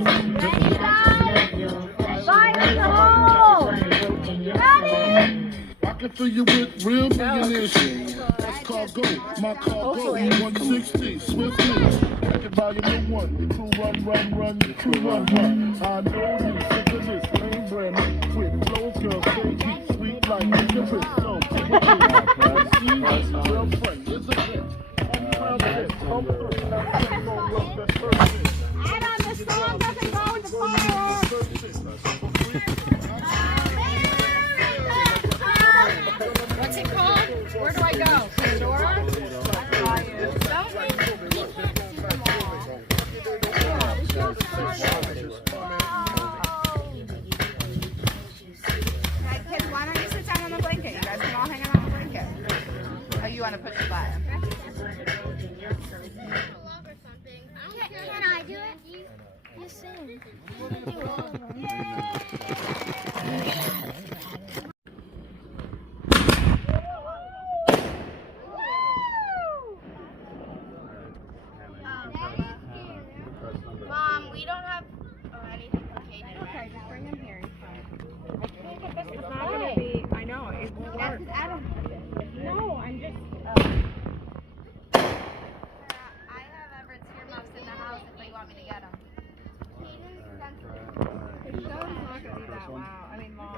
Ready, guys? Fire hole! Ready? I can fill you with real millionaires. That's cargo, my cargo, 160, swiftly. I can buy you new one. Your crew run, your crew run. I know you sick of this lame brand with flows, girl, stay sweet like Empress. So take it, see, girlfriend, is a hit. Come through, now I'm gonna love that first. And on the song doesn't go with the fireworks. What's it called? Where do I go? Pandora? Kids, why don't you sit down on the blanket? You guys can all hang out on the blanket. Oh, you want to push the button? Can I do it? You sing. Mom, we don't have anything for Kaden. Okay, just bring him here. It's not going to be, I know, it won't work. No, I'm just... I have Everett's earmuffs in the house if you want me to get them. The show's not going to be that loud. I mean, long.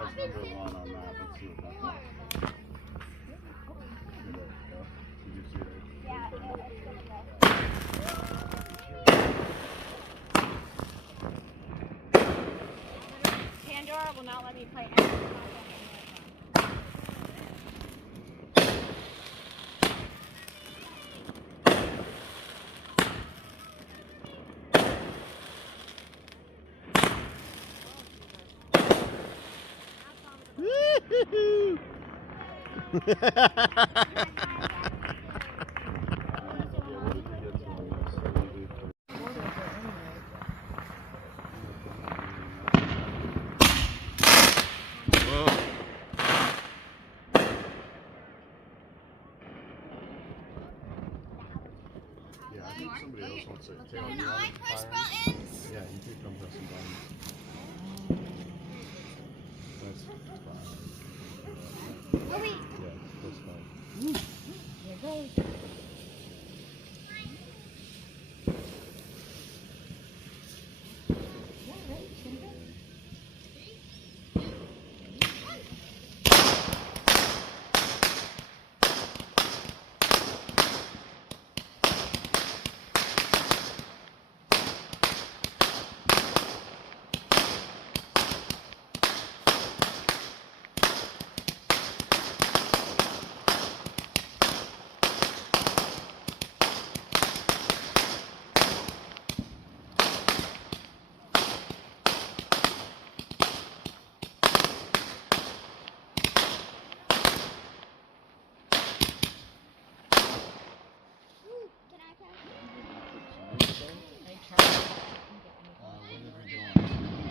Pandora will not let me play anything. Somebody else wants it. Can I push buttons? Yeah, you can come press some buttons. That's fine. Oh, wait. Yeah, that's fine.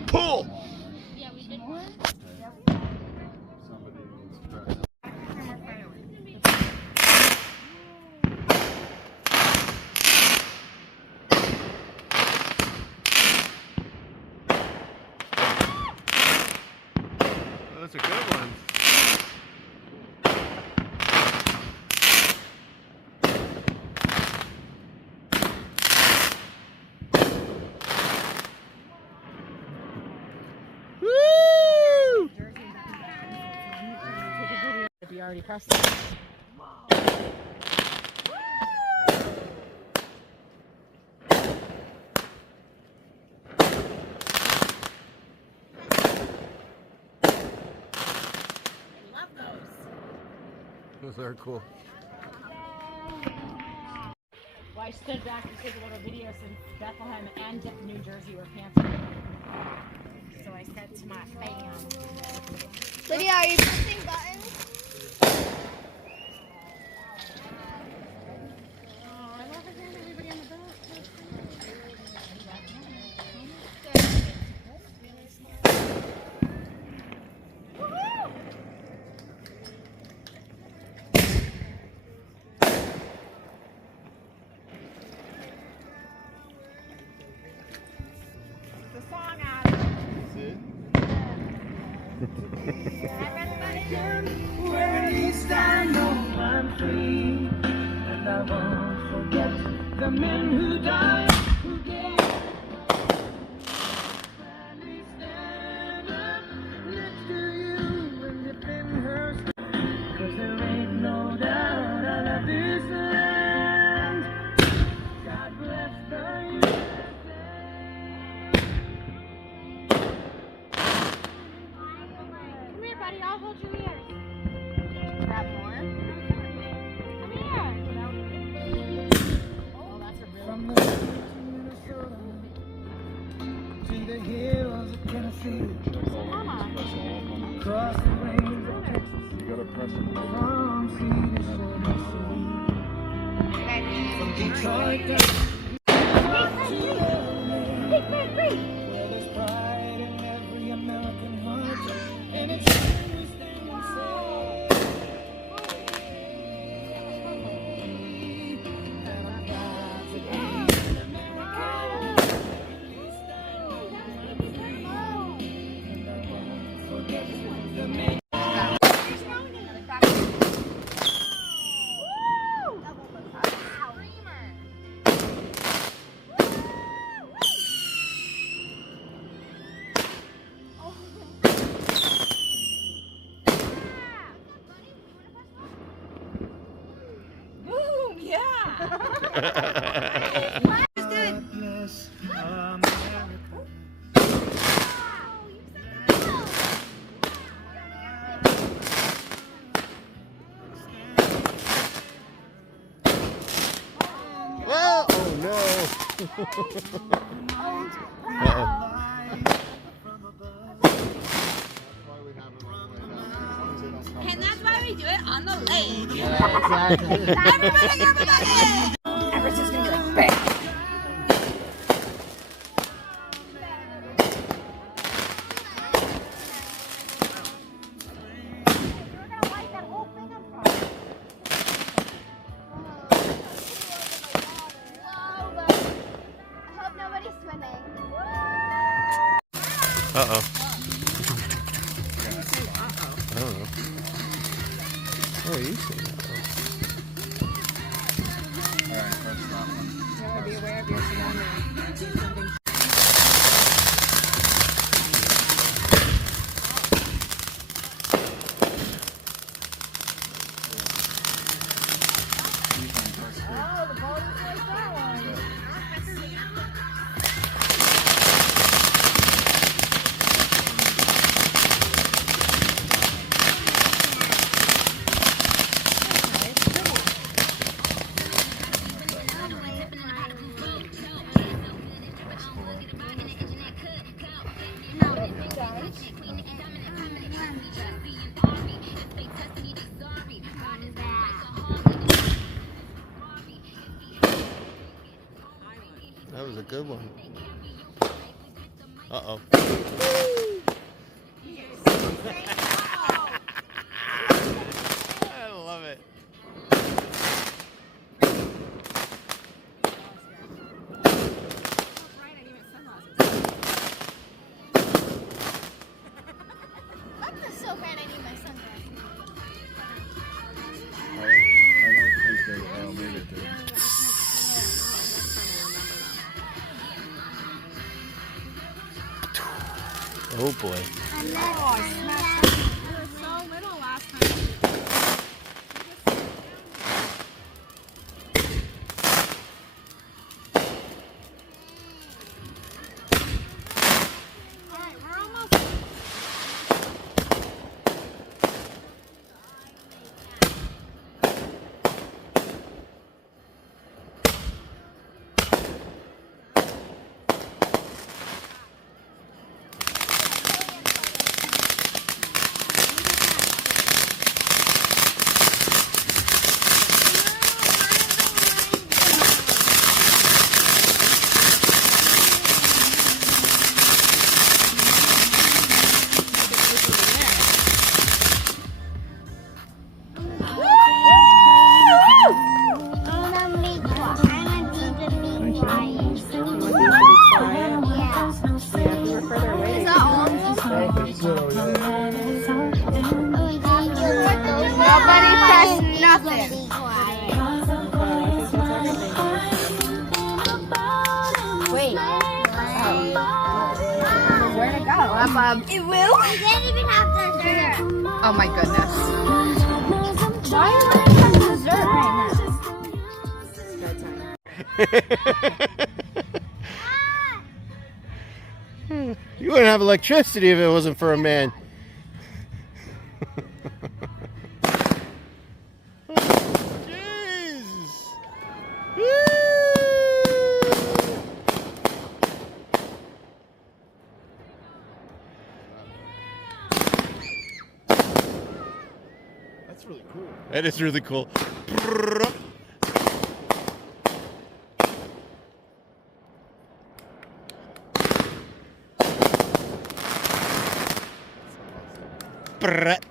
Pull! Yeah, we did one. Somebody needs to press. That's a good one. Woo! If you already pressed it. Those are cool. Well, I stood back to take a little video since Bethlehem and New Jersey were canceled. So I said to my fans, Lydia, are you pressing buttons? oh, I love it, everybody on the boat. song out of it. See? Where at least I know I'm free, and I won't forget the men who died, who gave. Gladly stand up next to you when you've been hurt, 'cause there ain't no doubt I love this land. God bless the USA. Come here, buddy. I'll hold your ears. Grab more. Come here. Oh, that's a real From the hills of Minnesota to the hills of Tennessee, across the range of Texas, You gotta press it. from sea to sea, from Detroit to where there's pride in every American heart, and it's here we stand and say, and I'm proud to be an American. Please stand up and be free, and I won't forget the men. Boom! Yeah! Bless America. Whoa! Oh no! Uh-oh. And that's why we do it on the lake. Yeah, exactly. Everybody! Everyone's gonna be like, bang. We're gonna light that whole thing on fire. Whoa, but I hope nobody's swimming. Uh-oh. I don't know. Oh, you say that. Alright, press that one. Be aware of your surroundings. Oh, the ball just like that one. That was a good one. Uh-oh. I love it. I'm so bad I need my sunglasses. I don't think they made it there. Oh boy. You were so little last time. Alright, we're almost. It will? I didn't even have dessert. Oh my goodness. Why are you running from dessert right now? You wouldn't have electricity if it wasn't for a man. Jesus. Woo! That's really cool. That is really cool. Brrrr.